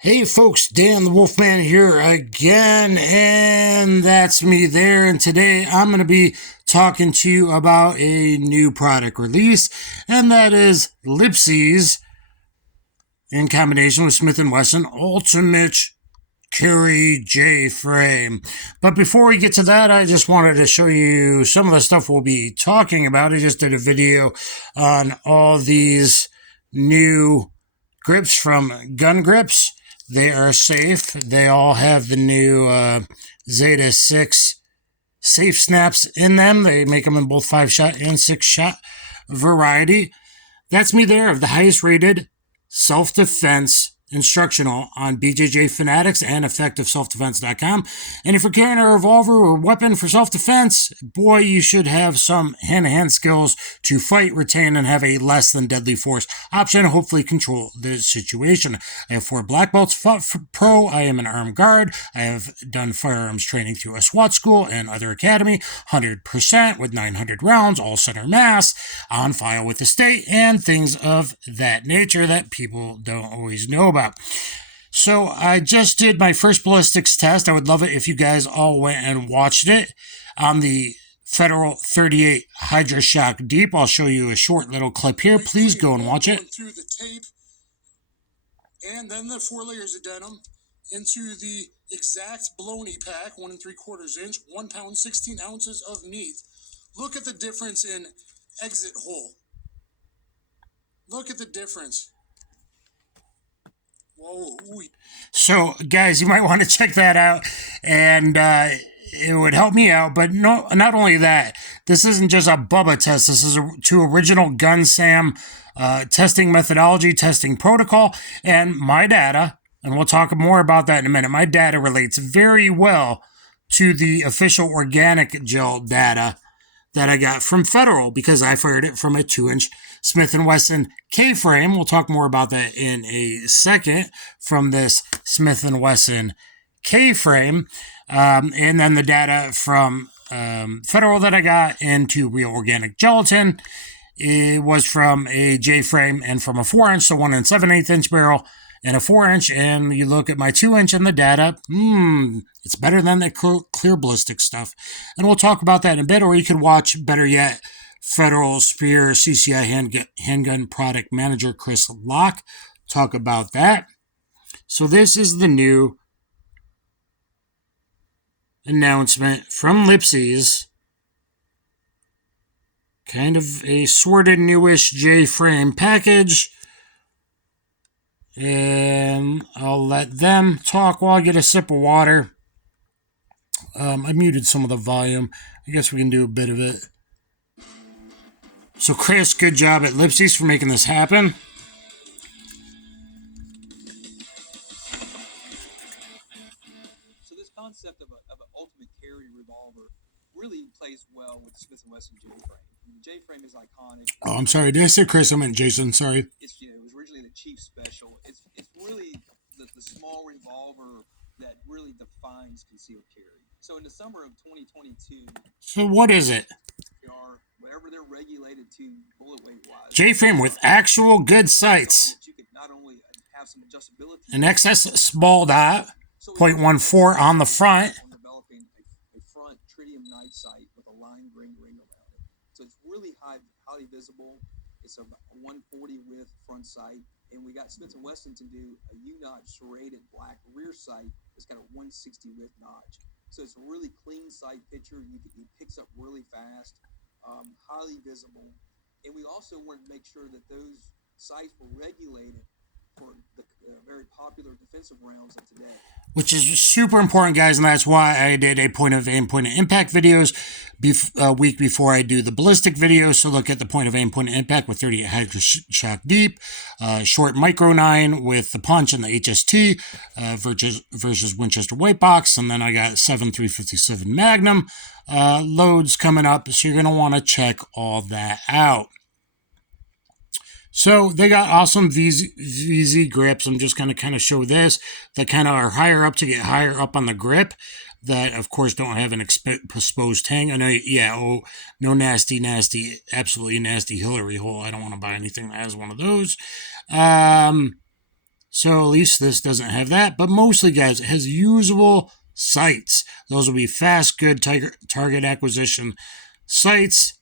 Hey folks, Dan the Wolfman here again, and that's me there. And today I'm going to be talking to you about a new product release, and that is Lipsey's, in combination with Smith & Wesson, Ultimate Carry J frame. But before we get to that, I just wanted to show you some of the stuff we'll be talking about. I just did a video on all these new grips from Gun Grips. They are safe. They all have the new Zeta 6 safe snaps in them. They make them in both 5-shot and 6-shot variety. That's me there, of the highest rated self-defense instructional on BJJ Fanatics and EffectiveSelfDefense.com. And if you're carrying a revolver or weapon for self-defense, boy, you should have some hand-to-hand skills to fight, retain, and have a less than deadly force option to hopefully control the situation. I have 4 black belts, fought for pro. I am an armed guard. I have done firearms training through a SWAT school and other academy, 100% with 900 rounds, all center mass, on file with the state, and things of that nature that people don't always know about. So I just did my first ballistics test. I would love it if you guys all went and watched it on the Federal 38 Hydra Shock Deep. I'll show you a short little clip here. Please go and watch it. Through the tape and then the 4 layers of denim into the exact baloney pack, 1 3/4 inch, 1 pound, 16 ounces of meat. Look at the difference in exit hole. Look at the difference. Whoa. So, guys, you might want to check that out, and it would help me out. But no, not only that, this isn't just a Bubba test. This is to original Gun Sam testing methodology, testing protocol, and my data, and we'll talk more about that in a minute. My data relates very well to the official organic gel data that I got from Federal, because I fired it from a 2-inch Smith & Wesson K-frame. We'll talk more about that in a second, from this Smith & Wesson K-frame. And then the data from Federal that I got into real organic gelatin, it was from a J-frame and from a 4-inch, so 1 7/8 inch barrel and a 4-inch, and you look at my 2-inch and the data, it's better than the clear ballistic stuff. And we'll talk about that in a bit, or you can watch, better yet, Federal Spear CCI handgun product manager Chris Locke talk about that. So this is the new announcement from Lipsey's, kind of a sorted newish J-frame package. And I'll let them talk while I get a sip of water. I muted some of the volume. I guess we can do a bit of it. So Chris, good job at Lipsey's for making this happen. So this concept of an ultimate carry revolver really plays well with the Smith & Wesson J-frame. The J-frame is iconic. Oh, I'm sorry. Did I say Chris? I meant Jason. Sorry. It was originally the Chief Special. It's really the small revolver that really defines concealed carry. So in the summer of 2022, So what is it? whatever they're regulated to bullet weight wise. J-frame with actual good sights. You could not only have some adjustability. An XS small dot, 0.14 on the front. I'm developing a front tritium night sight with a line ring around it. So it's really highly visible. It's a 140 width front sight. And we got Smith & Wesson to do a U-notch serrated black rear sight that's got a 160 width notch. So it's a really clean sight picture. It picks up really fast, highly visible. And we also wanted to make sure that those sights were regulated for the very popular defensive rounds of today. Which is super important, guys, and that's why I did a point of aim, point of impact videos a week before I do the ballistic videos. So look at the point of aim, point of impact with 38 Hydra Shock Deep, short micro 9 with the punch and the HST versus Winchester White Box, and then I got 7 357 Magnum loads coming up. So you're going to want to check all that out. So they got awesome VZ grips. I'm just going to kind of show this, that kind of are higher up to get higher up on the grip, that of course don't have an exposed hang. I know, no nasty, absolutely nasty Hillary hole. I don't want to buy anything that has one of those. So at least this doesn't have that. But mostly, guys, it has usable sights. Those will be fast, good target acquisition sights.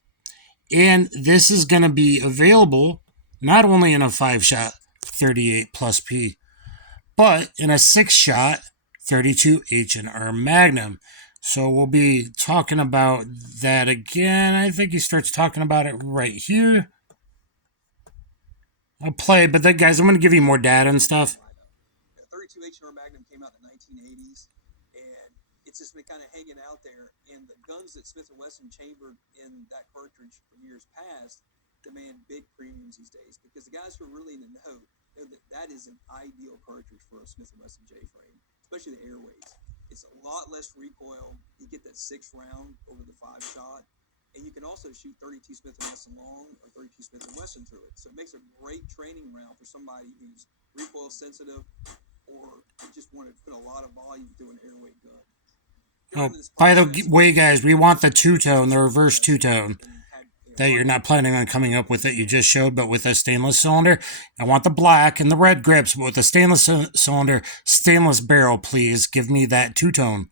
And this is going to be available not only in a 5-shot 38 plus P, but in a 6-shot 32 H&R Magnum. So we'll be talking about that again. I think he starts talking about it right here. I'll play, but then, guys, I'm going to give you more data and stuff. 32 H&R Magnum came out in the 1980s, and it's just been kind of hanging out there. And the guns that Smith & Wesson chambered in that cartridge for years past demand big premiums these days, because the guys who are really in the know that is an ideal cartridge for a Smith & Wesson J-frame, especially the airways. It's a lot less recoil. You get that 6th round over the 5-shot, and you can also shoot 32 Smith & Wesson long or 32 Smith & Wesson through it. So it makes a great training round for somebody who's recoil sensitive or just want to put a lot of volume through an airway gun. Oh, by the way, guys, we want the two-tone, the reverse two-tone that you're not planning on coming up with that you just showed, but with a stainless cylinder. I want the black and the red grips, but with a stainless cylinder, stainless barrel, please. Give me that two-tone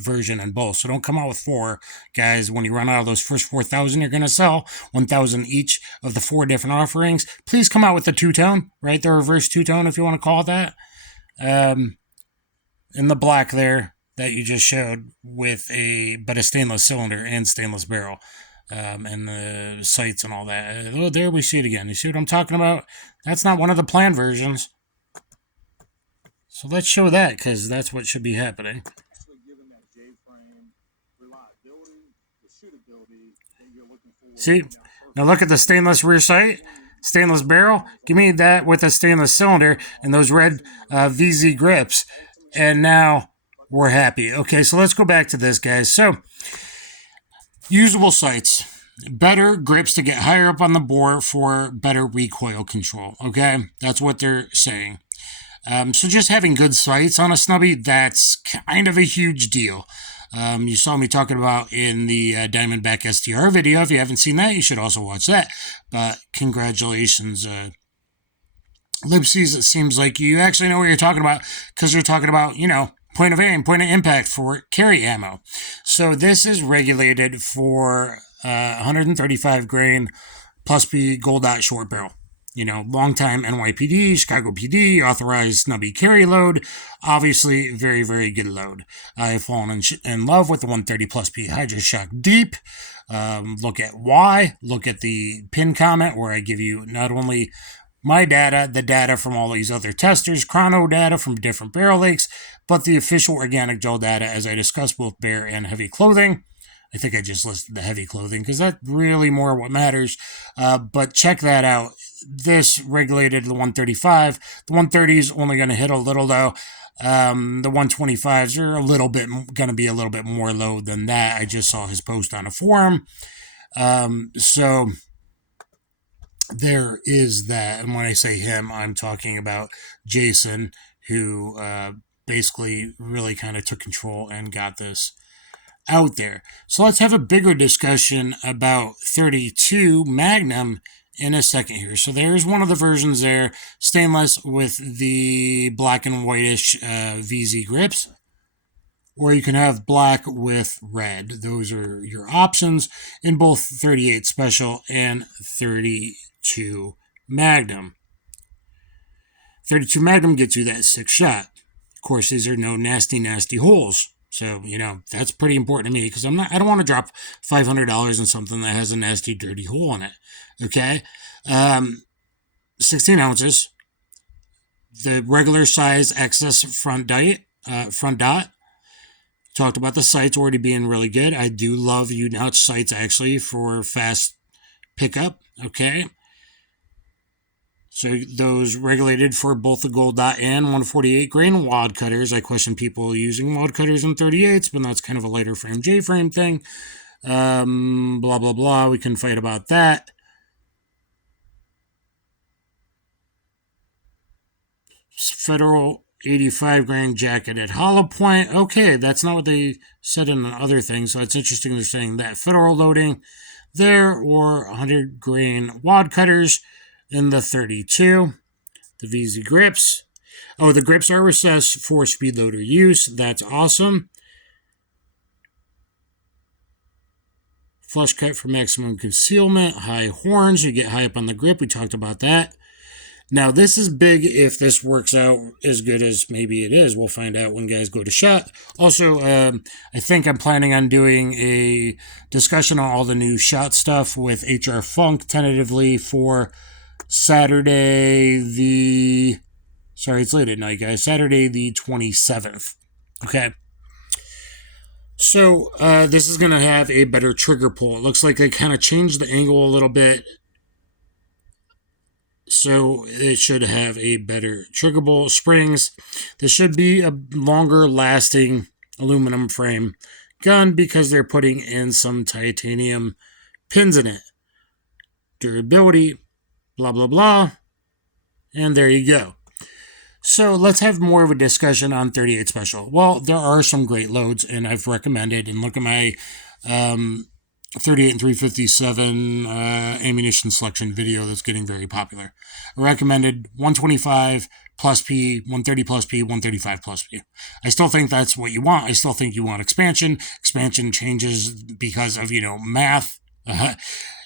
version in both. So don't come out with 4, guys. When you run out of those first 4,000, you're going to sell 1,000 each of the 4 different offerings. Please come out with the two-tone, right? The reverse two-tone, if you want to call it that. In the black there that you just showed with a stainless cylinder and stainless barrel. And the sights and all that. Oh, there we see it again. You see what I'm talking about? That's not one of the planned versions. So let's show that, because that's what should be happening. See? Now look at the stainless rear sight, stainless barrel. Give me that with a stainless cylinder and those red VZ grips. And now we're happy. Okay, so let's go back to this, guys. So, usable sights, better grips to get higher up on the bore for better recoil control. Okay, that's what they're saying. So just having good sights on a snubby, that's kind of a huge deal. You saw me talking about in the Diamondback STR video. If you haven't seen that, you should also watch that. But congratulations, Lipsey's. It seems like you actually know what you're talking about, because you're talking about, point of aim, point of impact for carry ammo. So this is regulated for 135 grain plus P gold dot short barrel. Long time NYPD, Chicago PD, authorized snubby carry load. Obviously, very, very good load. I've fallen in love with the 130 plus P Hydra Shock Deep. Look at why. Look at the pin comment where I give you not only my data, the data from all these other testers, chrono data from different barrel lakes, but the official organic gel data, as I discussed, both bare and heavy clothing. I think I just listed the heavy clothing because that's really more what matters. But check that out. This regulated the 135. The 130 is only going to hit a little, though. The 125s are going to be a little bit more low than that. I just saw his post on a forum. So there is that. And when I say him, I'm talking about Jason, who basically really kind of took control and got this out there. So let's have a bigger discussion about 32 Magnum in a second here. So there's one of the versions there, stainless with the black and whitish VZ grips, or you can have black with red. Those are your options in both 38 Special and 32 Magnum. 32 Magnum gets you that 6-shot. Of course, these are no nasty, nasty holes. So, that's pretty important to me, because I don't want to drop $500 on something that has a nasty, dirty hole in it. Okay? 16 ounces. The regular size excess front dot. Talked about the sights already being really good. I do love U-notch sights, actually, for fast pickup. Okay? So those regulated for both the gold dot and 148 grain wad cutters. I question people using wad cutters in 38s, but that's kind of a lighter frame J-frame thing. Blah, blah, blah. We can fight about that. Federal 85 grain jacketed hollow point. Okay, that's not what they said in the other thing, so it's interesting they're saying that. Federal loading there, or 100 grain wad cutters in the 32. The VZ grips. Oh, the grips are recessed for speed loader use. That's awesome. Flush cut for maximum concealment. High horns. You get high up on the grip. We talked about that. Now, this is big if this works out as good as maybe it is. We'll find out when guys go to shot. Also, I think I'm planning on doing a discussion on all the new shot stuff with HR Funk tentatively for Saturday the... Sorry, it's late at night, guys. Saturday the 27th. Okay. So, this is going to have a better trigger pull. It looks like they kind of changed the angle a little bit. So it should have a better triggerable springs. This should be a longer lasting aluminum frame gun because they're putting in some titanium pins in it. Durability, blah, blah, blah. And there you go. So let's have more of a discussion on 38 Special. Well, there are some great loads, and I've recommended, and look at my 38 and 357 ammunition selection video that's getting very popular. I recommended 125 plus P, 130 plus P, 135 plus P. I still think that's what you want. I still think you want expansion. Expansion changes because of, math.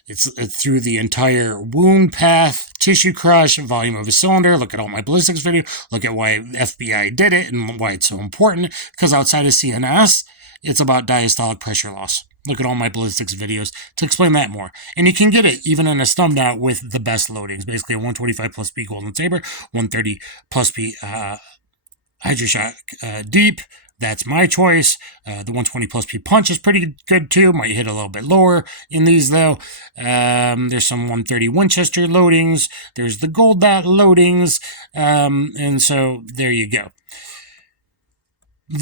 It's through the entire wound path, tissue crush, volume of a cylinder. Look at all my ballistics video. Look at why FBI did it and why it's so important. Because outside of CNS, it's about diastolic pressure loss. Look at all my ballistics videos to explain that more. And you can get it even in a stummed out with the best loadings. Basically a 125 plus P Golden Saber, 130 plus P Hydra Deep. That's my choice. The 120 plus P Punch is pretty good too. Might hit a little bit lower in these though. There's some 130 Winchester loadings. There's the Gold Dot loadings. And so there you go.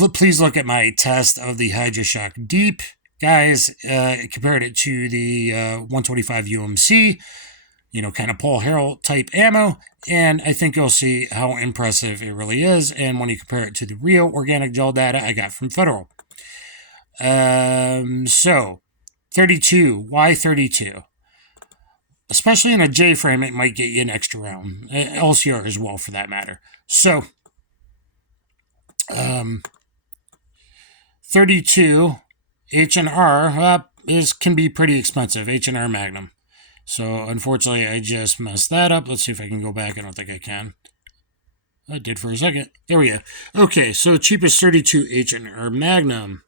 Please look at my test of the Hydra Shock Deep. Guys, compared it to the 125 UMC, kind of Paul Harrell type ammo, and I think you'll see how impressive it really is, and when you compare it to the real organic gel data I got from Federal. So, 32, why 32? Especially in a J frame, it might get you an extra round. LCR as well, for that matter. So, 32... H&R can be pretty expensive. H&R Magnum. So unfortunately, I just messed that up. Let's see if I can go back. I don't think I can. I did for a second. There we go. Okay, so cheapest 32 H&R Magnum.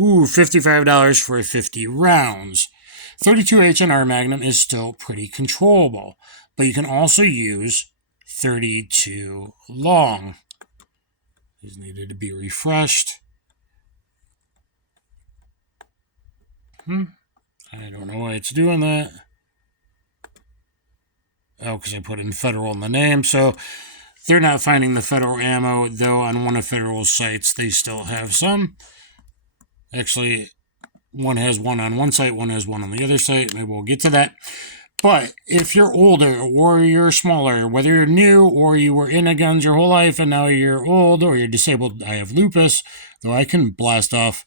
Ooh, $55 for 50 rounds. 32 H&R Magnum is still pretty controllable, but you can also use 32 long. These needed to be refreshed. I don't know why it's doing that. Oh, because I put in Federal in the name. So they're not finding the Federal ammo, though on one of Federal's sites they still have some. Actually, one has one on one site, one has one on the other site. Maybe we'll get to that. But if you're older or you're smaller, whether you're new or you were into guns your whole life and now you're old or you're disabled, I have lupus, though I can blast off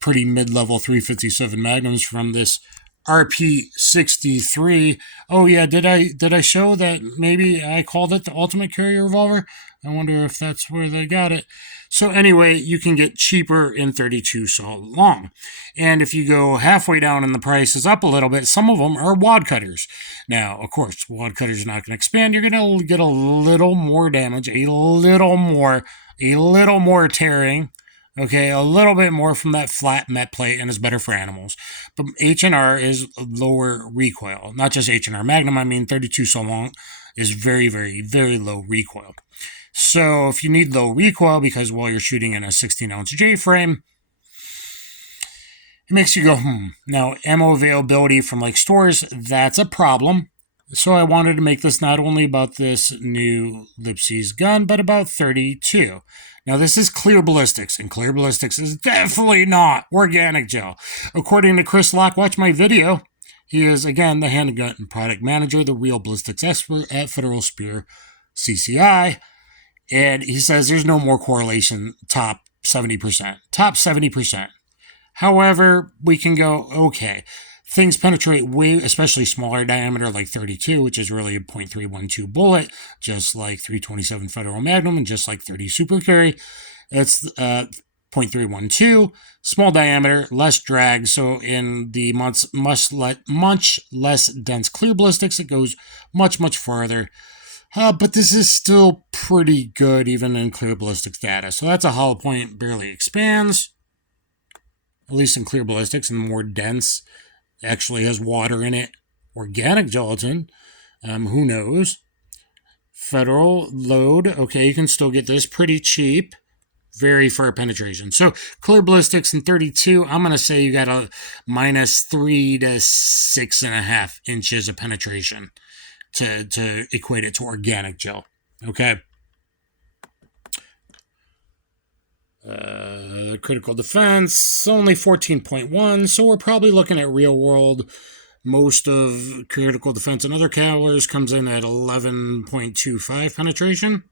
pretty mid-level 357 Magnums from this RP63. Oh yeah, did I show that maybe I called it the Ultimate Carrier Revolver? I wonder if that's where they got it. So anyway, you can get cheaper in 32 so long. And if you go halfway down and the price is up a little bit, some of them are wad cutters. Now, of course, wad cutters are not going to expand. You're going to get a little more damage, a little more tearing. Okay, a little bit more from that flat met plate and is better for animals. But H&R is lower recoil. Not just H&R Magnum, I mean 32 so long is very, very, very low recoil. So if you need low recoil because you're shooting in a 16-ounce J frame, it makes you go, Now, ammo availability from stores, that's a problem. So I wanted to make this not only about this new Lipsey's gun, but about 32. Now, this is clear ballistics, and clear ballistics is definitely not organic gel. According to Chris Locke, watch my video. He is, again, the handgun and product manager, the real ballistics expert at Federal Spear CCI. And he says there's no more correlation top 70%. Top 70%. However, we can go, okay, things penetrate way, especially smaller diameter like 32, which is really a .312 bullet, just like 327 Federal Magnum and just like 30 Super Carry. It's .312, small diameter, less drag. So in the much less dense clear ballistics, it goes much farther. But this is still pretty good even in clear ballistics data. So that's a hollow point, barely expands, at least in clear ballistics, and more dense. Actually has water in it. Organic gelatin, who knows? Federal load, okay, you can still get this pretty cheap. Very far penetration. So clear ballistics in 32, I'm going to say you got a -3 to 6.5 inches of penetration to equate it to organic gel. Okay. Critical defense, only 14.1, so we're probably looking at real world. Most of critical defense and other calibers comes in at 11.25 penetration.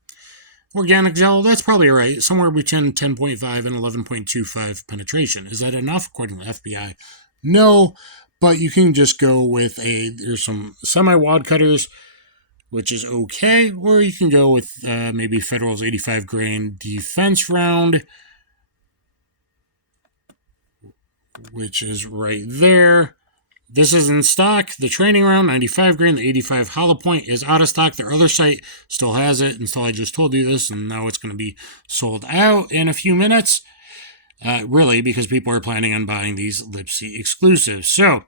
Organic gel, that's probably right. Somewhere between 10.5 and 11.25 penetration. Is that enough? According to the FBI, no. But you can just go with there's some semi-wad cutters, which is okay. Or you can go with maybe Federal's 85 grain defense round, which is right there. This is in stock. The training round, 95 grain, the 85 hollow point is out of stock. Their other site still has it until I just told you this, and now it's going to be sold out in a few minutes. Really, because people are planning on buying these Lipsey exclusives. So,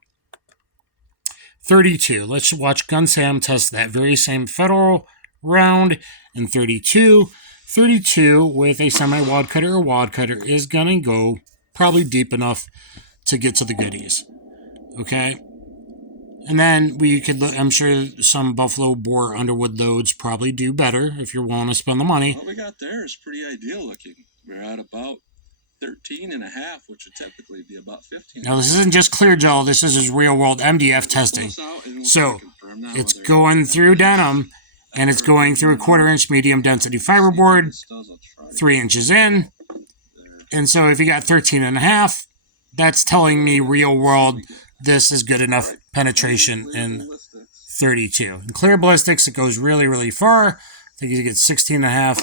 32. Let's watch Gun Sam test that very same Federal round in 32. 32 with a semi-wad cutter or wad cutter is going to go probably deep enough to get to the goodies. Okay, and then I'm sure some Buffalo Bore Underwood loads probably do better if you're willing to spend the money. What we got there is pretty ideal looking. We're at about 13.5, which would typically be about 15. Now, this isn't just clear gel, this is real world MDF testing. So, it's going through denim, and it's going through a 1/4 inch medium density fiberboard, 3 inches in. And so if you got 13.5, that's telling me real world this is good enough penetration in 32. In clear ballistics, it goes really far. I think you get 16.5.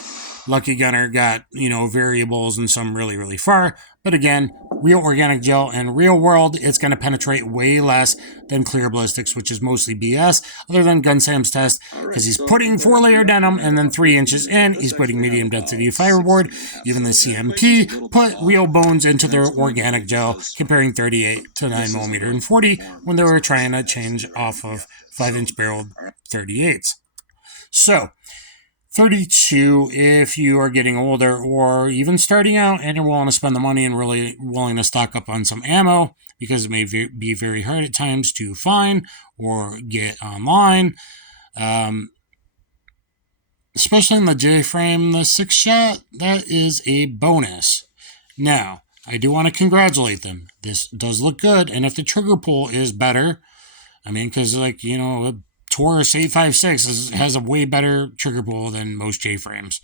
Lucky Gunner got, variables and some really far. But again, real organic gel and real world, it's going to penetrate way less than clear ballistics, which is mostly BS, other than Gun Sam's test, because he's putting 4-layer denim and then 3 inches in. He's putting medium density fiberboard. Even the CMP put real bones into their organic gel, comparing 38 to 9mm and 40 when they were trying to change off of 5-inch barreled 38s. So, 32 if you are getting older or even starting out and you're willing to spend the money and really willing to stock up on some ammo, because it may be very hard at times to find or get online. Especially in the J-frame, the 6-shot, that is a bonus. Now, I do want to congratulate them. This does look good, and if the trigger pull is better, because a Taurus 856 has a way better trigger pull than most J-frames.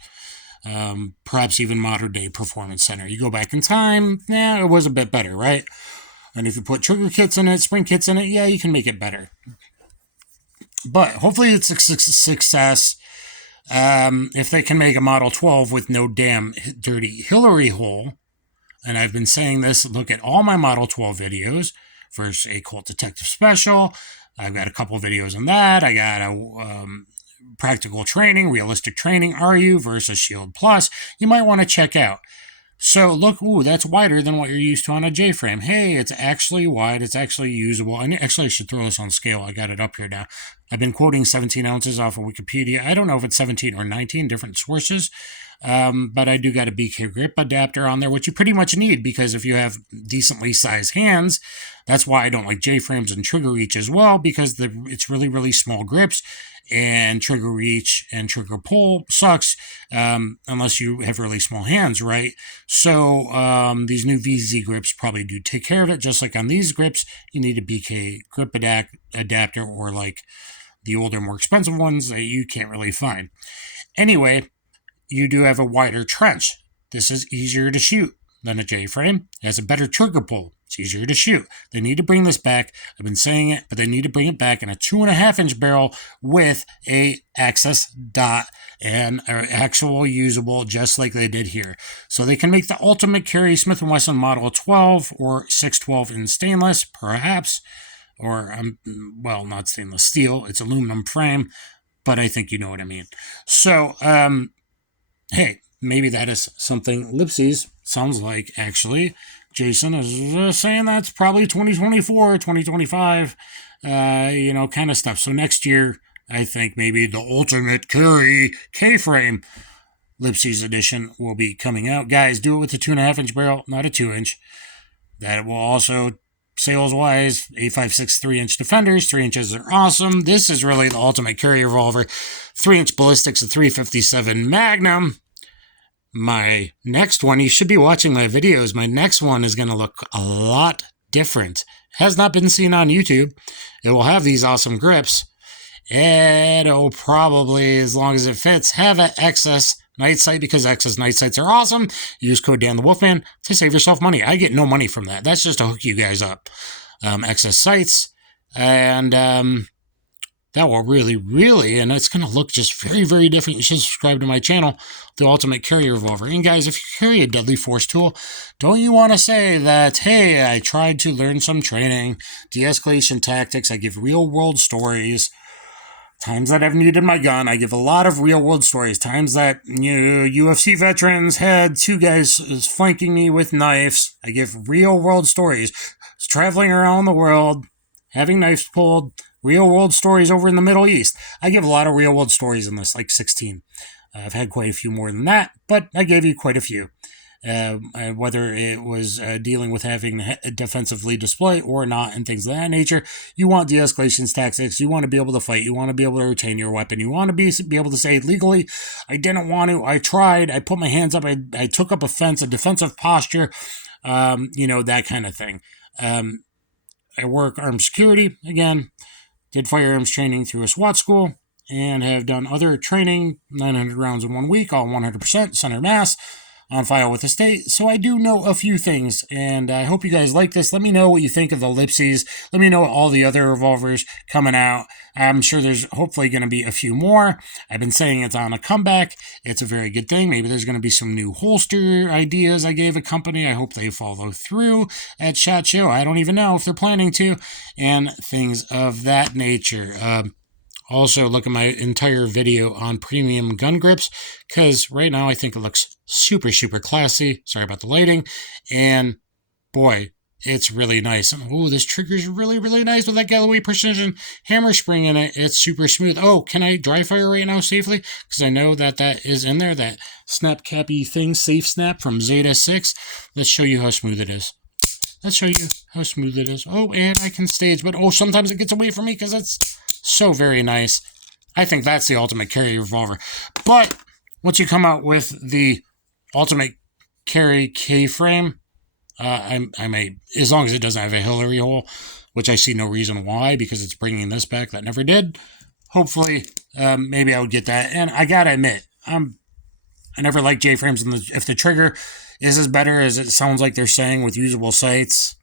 Perhaps even modern day Performance Center. You go back in time, it was a bit better, right? And if you put trigger kits in it, spring kits in it, you can make it better. But hopefully it's a success. If they can make a Model 12 with no damn dirty Hillary hole, and I've been saying this, look at all my Model 12 videos. First, a Colt Detective Special. I've got a couple videos on that. I got a practical training, realistic training, RU versus Shield Plus. You might want to check out. So look, that's wider than what you're used to on a J-frame. Hey, it's actually wide. It's actually usable. And actually, I should throw this on scale. I got it up here now. I've been quoting 17 ounces off of Wikipedia. I don't know if it's 17 or 19, different sources. But I do got a BK grip adapter on there, which you pretty much need, because if you have decently sized hands, that's why I don't like J-frames and trigger reach as well, because it's really small grips, and trigger reach and trigger pull sucks unless you have really small hands, right? So these new VZ grips probably do take care of it. Just like on these grips, you need a BK grip adapter, or like the older, more expensive ones that you can't really find. Anyway, you do have a wider trench. This is easier to shoot than a J-frame. It has a better trigger pull. It's easier to shoot. They need to bring this back. I've been saying it, but they need to bring it back in a 2.5-inch barrel with a access dot and an actual usable, just like they did here. So they can make the ultimate carry Smith & Wesson Model 12 or 612 in stainless, perhaps, or well, not stainless steel. It's aluminum frame, but I think you know what I mean. So, hey, maybe that is something Lipsey's sounds like, actually. Jason is saying that's probably 2024, 2025, kind of stuff. So next year, I think maybe the ultimate carry K-frame Lipsey's edition will be coming out. Guys, do it with a 2.5-inch barrel, not a 2-inch. That will also, sales-wise, 8.56 3-inch Defenders. 3 inches are awesome. This is really the ultimate carry revolver. 3-inch Ballistics, a 357 Magnum. My next one, you should be watching my videos. My next one is going to look a lot different. Has not been seen on YouTube. It will have these awesome grips. It'll probably, as long as it fits, have an excess night sight, because excess night sights are awesome. Use code Dan the Wolfman to save yourself money. I get no money from that. That's just to hook you guys up. Excess sights. And that will really, and it's going to look just very, very different. You should subscribe to my channel, The Ultimate Carry Revolver. And guys, if you carry a deadly force tool, don't you want to say that, hey, I tried to learn some training, de-escalation tactics, I give real-world stories, times that I've needed my gun, I give a lot of real-world stories, times that UFC veterans had 2 guys flanking me with knives, I give real-world stories, traveling around the world, having knives pulled, real-world stories over in the Middle East. I give a lot of real-world stories in this, like 16. I've had quite a few more than that, but I gave you quite a few. Whether it was dealing with having a defensively display or not and things of that nature, you want de-escalation tactics, you want to be able to fight, you want to be able to retain your weapon, you want to be able to say legally, I didn't want to, I tried, I put my hands up, I took up a defensive posture, that kind of thing. I work armed security, again, did firearms training through a SWAT school, and have done other training, 900 rounds in 1 week, all 100%, center mass, on file with the state. So I do know a few things, and I hope you guys like this. Let me know what you think of the Lipseys. Let me know all the other revolvers coming out. I'm sure there's hopefully going to be a few more. I've been saying it's on a comeback. It's a very good thing. Maybe there's going to be some new holster ideas I gave a company. I hope they follow through at SHOT Show. I don't even know if they're planning to, and things of that nature. Also, look at my entire video on premium gun grips, because right now I think it looks super, super classy. Sorry about the lighting. And boy, it's really nice. Oh, this trigger's really, really nice with that Galloway Precision hammer spring in it. It's super smooth. Oh, can I dry fire right now safely? Because I know that is in there, that snap cappy thing, Safe Snap from Zeta 6. Let's show you how smooth it is. Let's show you how smooth it is. Oh, and I can stage, but oh, sometimes it gets away from me because it's so very nice. I think that's the ultimate carry revolver. But once you come out with the ultimate carry K-frame, I may, as long as it doesn't have a Hillary hole, which I see no reason why, because it's bringing this back that never did. Hopefully, maybe I would get that. And I gotta admit, I never liked J-frames. If the trigger is as better as it sounds like they're saying with usable sights,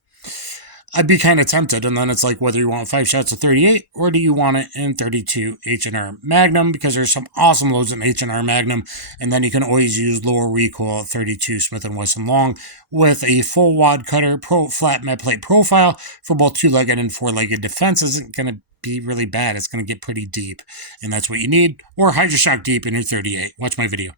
I'd be kind of tempted. And then it's like whether you want 5 shots of 38 or do you want it in 32 H&R Magnum, because there's some awesome loads in H&R Magnum. And then you can always use lower recoil 32 Smith & Wesson long with a full wad cutter flat med plate profile for both 2-legged and 4-legged defense. Isn't going to be really bad. It's going to get pretty deep, and that's what you need. Or Hydroshock deep in your 38. Watch my video.